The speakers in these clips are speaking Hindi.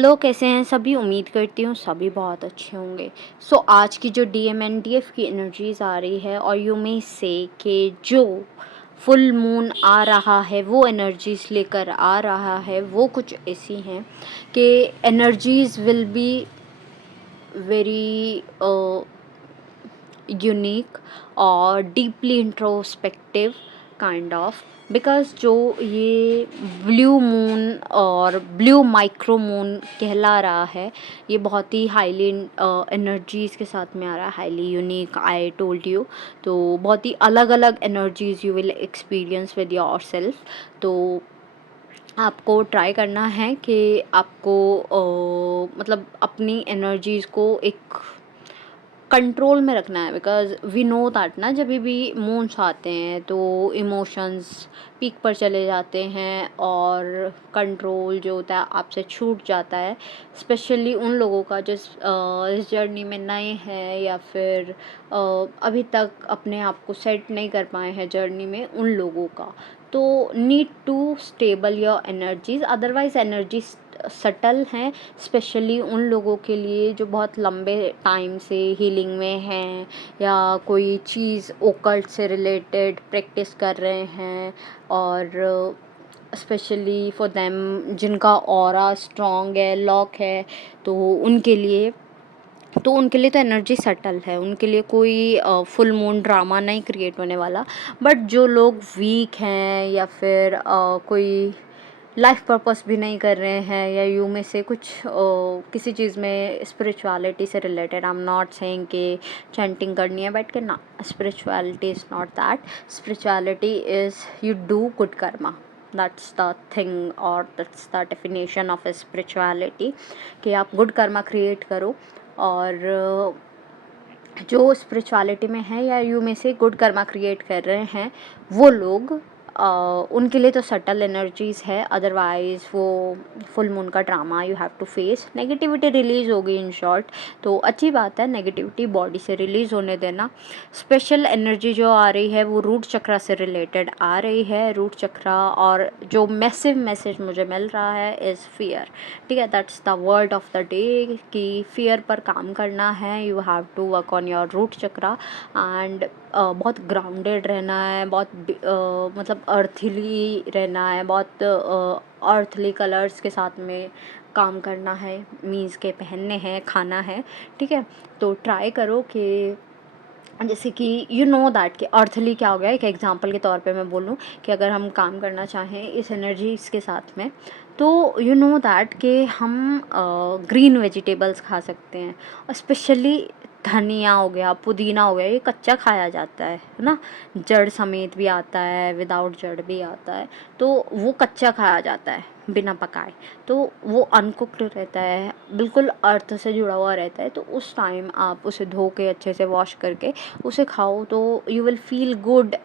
हेलो, कैसे हैं सभी? उम्मीद करती हूँ सभी बहुत अच्छे होंगे। आज की जो डीएमएनडीएफ की एनर्जीज़ आ रही है और यू मे से कि जो फुल मून आ रहा है वो एनर्जीज़ लेकर आ रहा है, वो कुछ ऐसी हैं कि energies will be very unique और deeply introspective kind of, because जो ये ब्लू मून और ब्लू माइक्रो मून कहला रहा है, ये बहुत ही हाईली एनर्जीज़ के साथ में आ रहा है, highly unique. I told you, तो बहुत ही अलग अलग energies you will experience with your self. तो आपको ट्राई करना है कि आपको मतलब अपनी एनर्जीज़ को एक कंट्रोल में रखना है, बिकॉज वी नो दैट ना, जब भी मून्स आते हैं तो इमोशंस पीक पर चले जाते हैं और कंट्रोल जो होता है आपसे छूट जाता है, स्पेशली उन लोगों का जो इस जर्नी में नए हैं या फिर अभी तक अपने आप को सेट नहीं कर पाए हैं जर्नी में, उन लोगों का। तो need to stable your energies, otherwise energy subtle हैं, स्पेशली उन लोगों के लिए जो बहुत लंबे टाइम से हीलिंग में हैं या कोई चीज़ ओकल्ट से रिलेटेड प्रैक्टिस कर रहे हैं, और स्पेशली फॉर देम जिनका ऑरा स्ट्रॉन्ग है, लॉक है, तो उनके लिए तो एनर्जी सटल है, उनके लिए कोई फुल मून ड्रामा नहीं क्रिएट होने वाला। बट जो लोग वीक हैं या फिर कोई लाइफ पर्पस भी नहीं कर रहे हैं, या यू में से कुछ किसी चीज़ में स्पिरिचुअलिटी से related, I am not saying कि चैंटिंग करनी है बैठ के ना, spirituality is not that. Spirituality is you do good karma, that's the thing और that's the definition of spirituality, कि आप गुड कर्मा क्रिएट करो। और जो स्पिरिचुअलिटी में है या यू में से गुड कर्मा क्रिएट कर रहे हैं, वो लोग उनके लिए तो सटल एनर्जीज़ है, अदरवाइज़ वो फुल मून का drama you have to face. Negativity release होगी, इन शॉर्ट। तो अच्छी बात है, नेगेटिविटी बॉडी से रिलीज़ होने देना। स्पेशल एनर्जी जो आ रही है वो रूट चक्रा से रिलेटेड आ रही है, रूट चक्रा। और जो मैसिव मैसेज मुझे मिल रहा है इज़ फियर, ठीक है, that's the word of the day, कि फियर पर काम करना है। You have to work on your root chakra and बहुत ग्राउंडेड रहना है, बहुत मतलब अर्थली रहना है, बहुत अर्थली कलर्स के साथ में काम करना है, मीन्स के पहनने हैं, खाना है, ठीक है। तो ट्राई करो कि जैसे कि यू नो दैट कि अर्थली क्या हो गया, एक एग्जांपल के तौर पे मैं बोलूँ कि अगर हम काम करना चाहें इस एनर्जी के साथ में, तो यू नो दैट कि हम ग्रीन वेजिटेबल्स खा सकते हैं। और स्पेशली धनिया हो गया, पुदीना हो गया, ये कच्चा खाया जाता है ना, जड़ समेत भी आता है, विदाउट जड़ भी आता है, तो वो कच्चा खाया जाता है बिना पकाए, तो वो अनकुक्ड रहता है, बिल्कुल अर्थ से जुड़ा हुआ रहता है। तो उस टाइम आप उसे धो के अच्छे से वॉश करके उसे खाओ, तो you will feel good.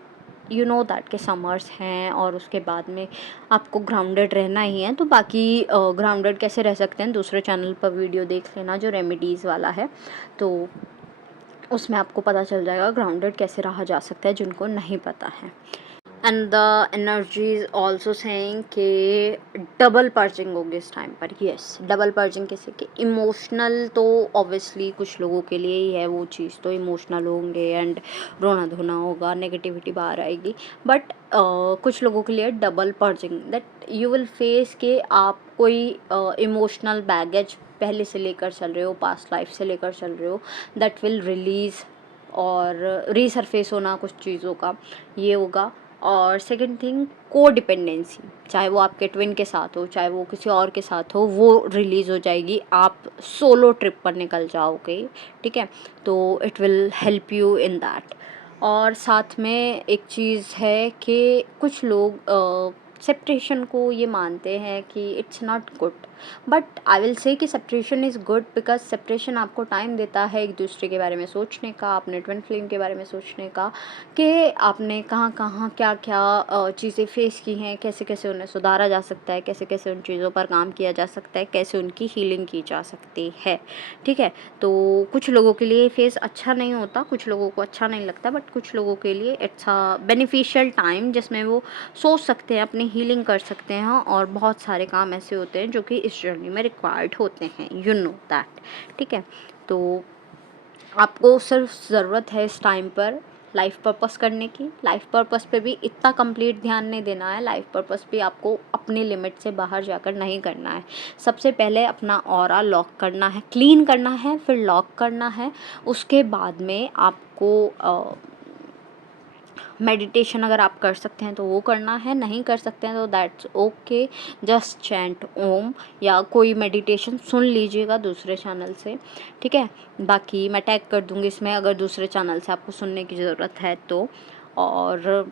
You know that के समर्स हैं और उसके बाद में आपको ग्राउंडेड रहना ही है। तो बाकी ग्राउंडेड कैसे रह सकते हैं, दूसरे चैनल पर वीडियो देख लेना जो रेमेडीज़ वाला है, तो उसमें आपको पता चल जाएगा ग्राउंडेड कैसे रहा जा सकता है, जिनको नहीं पता है। And the energy is also saying कि डबल पर्जिंग होगी इस टाइम पर। यस, डबल पर्जिंग कैसे कि इमोशनल, तो ऑब्वियसली कुछ लोगों के लिए ही है वो चीज़, तो इमोशनल होंगे एंड रोना धोना होगा, नेगेटिविटी बाहर आएगी। बट कुछ लोगों के लिए double purging, that you will face कि आप कोई इमोशनल बैगेज पहले से लेकर चल रहे हो, पास्ट लाइफ से लेकर चल रहे हो, दैट विल रिलीज़ और रीसरफेस होना कुछ चीज़ों का, ये होगा। और सेकंड थिंग, को डिपेंडेंसी, चाहे वो आपके ट्विन के साथ हो, चाहे वो किसी और के साथ हो, वो रिलीज़ हो जाएगी। आप सोलो ट्रिप पर निकल जाओगे, ठीक है, तो it will help you in that. और साथ में एक चीज़ है कि कुछ लोग सेपरेशन को ये मानते हैं कि it's not good, but I will say कि separation is good, because separation आपको टाइम देता है एक दूसरे के बारे में सोचने का, अपने ट्विन फ्लेम के बारे में सोचने का, कि आपने कहाँ कहाँ क्या क्या चीज़ें फेस की हैं, कैसे कैसे उन्हें सुधारा जा सकता है, कैसे कैसे उन चीज़ों पर काम किया जा सकता है, कैसे उनकी हीलिंग की जा सकती है, ठीक है। तो कुछ लोगों के लिए फेस अच्छा नहीं होता, कुछ लोगों को अच्छा नहीं लगता, बट कुछ लोगों के लिए इट्स अ बेनिफिशियल टाइम जिसमें वो सोच सकते हैं, अपनी हीलिंग कर सकते हैं। और बहुत सारे काम ऐसे होते हैं जो कि इस जर्नी में रिक्वायर्ड होते हैं, यू नो दैट। ठीक है, तो आपको सिर्फ ज़रूरत है इस टाइम पर लाइफ पर्पस करने की। लाइफ पर्पस पे भी इतना कंप्लीट ध्यान नहीं देना है, लाइफ पर्पस भी आपको अपने लिमिट से बाहर जाकर नहीं करना है। सबसे पहले अपना ऑरा लॉक करना है, क्लीन करना है, फिर लॉक करना है। उसके बाद में आपको मेडिटेशन अगर आप कर सकते हैं तो वो करना है, नहीं कर सकते हैं तो दैट्स ओके, जस्ट चैंट ओम या कोई मेडिटेशन सुन लीजिएगा दूसरे चैनल से। ठीक है, बाकी मैं टैग कर दूँगी इसमें अगर दूसरे चैनल से आपको सुनने की ज़रूरत है तो। और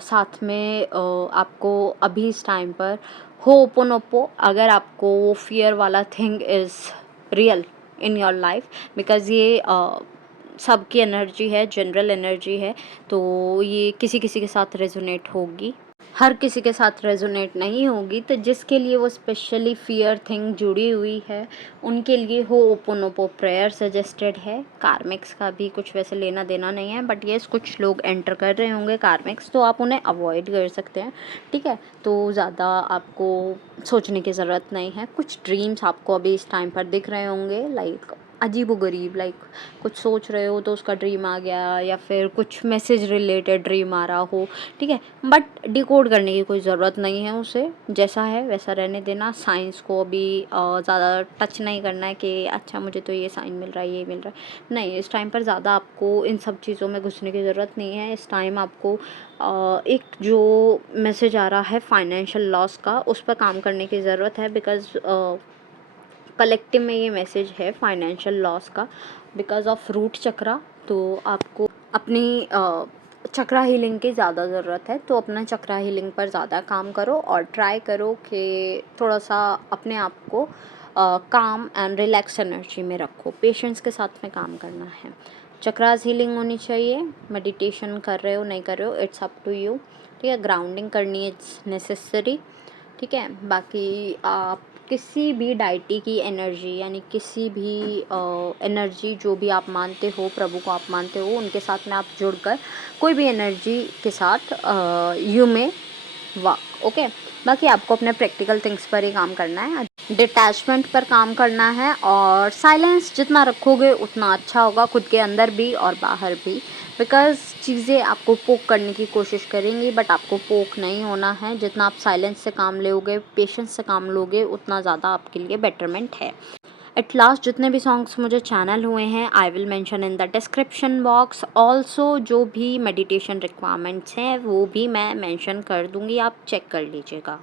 साथ में आपको अभी इस टाइम पर होपोनोपो, अगर आपको वो फियर वाला thing is real in your life, because ये सबकी एनर्जी है, जनरल एनर्जी है, तो ये किसी किसी के साथ रेजोनेट होगी, हर किसी के साथ रेजोनेट नहीं होगी। तो जिसके लिए वो स्पेशली फियर थिंग जुड़ी हुई है उनके लिए होपोनोपो प्रेयर सजेस्टेड है। कार्मिक्स का भी कुछ वैसे लेना देना नहीं है, बट येस कुछ लोग एंटर कर रहे होंगे कार्मिक्स, तो आप उन्हें अवॉइड कर सकते हैं। ठीक है, तो ज़्यादा आपको सोचने की ज़रूरत नहीं है। कुछ ड्रीम्स आपको अभी इस टाइम पर दिख रहे होंगे, लाइक अजीबोगरीब, लाइक कुछ सोच रहे हो तो उसका ड्रीम आ गया, या फिर कुछ मैसेज रिलेटेड ड्रीम आ रहा हो। ठीक है, बट डिकोड करने की कोई ज़रूरत नहीं है, उसे जैसा है वैसा रहने देना। साइंस को अभी ज़्यादा टच नहीं करना है कि अच्छा मुझे तो ये साइन मिल रहा है, ये मिल रहा है, नहीं। इस टाइम पर ज़्यादा आपको इन सब चीज़ों में घुसने की ज़रूरत नहीं है। इस टाइम आपको एक जो मैसेज आ रहा है फाइनेंशियल लॉस का, उस पर काम करने की ज़रूरत है, बिकॉज़ कलेक्टिव में ये मैसेज है फाइनेंशियल लॉस का, बिकॉज़ ऑफ रूट चक्रा। तो आपको अपनी चक्रा हीलिंग की ज़्यादा ज़रूरत है, तो अपना चक्रा हीलिंग पर ज़्यादा काम करो और ट्राई करो कि थोड़ा सा अपने आप को काम एंड रिलैक्स एनर्जी में रखो। पेशेंस के साथ में काम करना है। चक्रास हीलिंग होनी चाहिए। मेडिटेशन कर रहे हो नहीं कर रहे हो, इट्स अप टू यू। ठीक है, ग्राउंडिंग करनी इट्स नेसेसरी। ठीक है, बाकी आप किसी भी डाइटी की एनर्जी, यानी किसी भी एनर्जी जो भी आप मानते हो, प्रभु को आप मानते हो, उनके साथ में आप जुड़कर कोई भी एनर्जी के साथ यू में वर्क। ओके, बाकी आपको अपने प्रैक्टिकल थिंग्स पर ही काम करना है, डिटैचमेंट पर काम करना है, और साइलेंस जितना रखोगे उतना अच्छा होगा, खुद के अंदर भी और बाहर भी। बिकॉज़ चीज़ें आपको पोक करने की कोशिश करेंगी, बट आपको पोक नहीं होना है। जितना आप साइलेंस से काम लोगे, पेशेंस से काम लोगे, उतना ज़्यादा आपके लिए बेटरमेंट है। एट लास्ट जितने भी सॉन्ग्स मुझे चैनल हुए हैं I will mention in the description box. Also जो भी मेडिटेशन रिक्वायरमेंट्स हैं वो भी मैं मेंशन कर दूँगी, आप चेक कर लीजिएगा।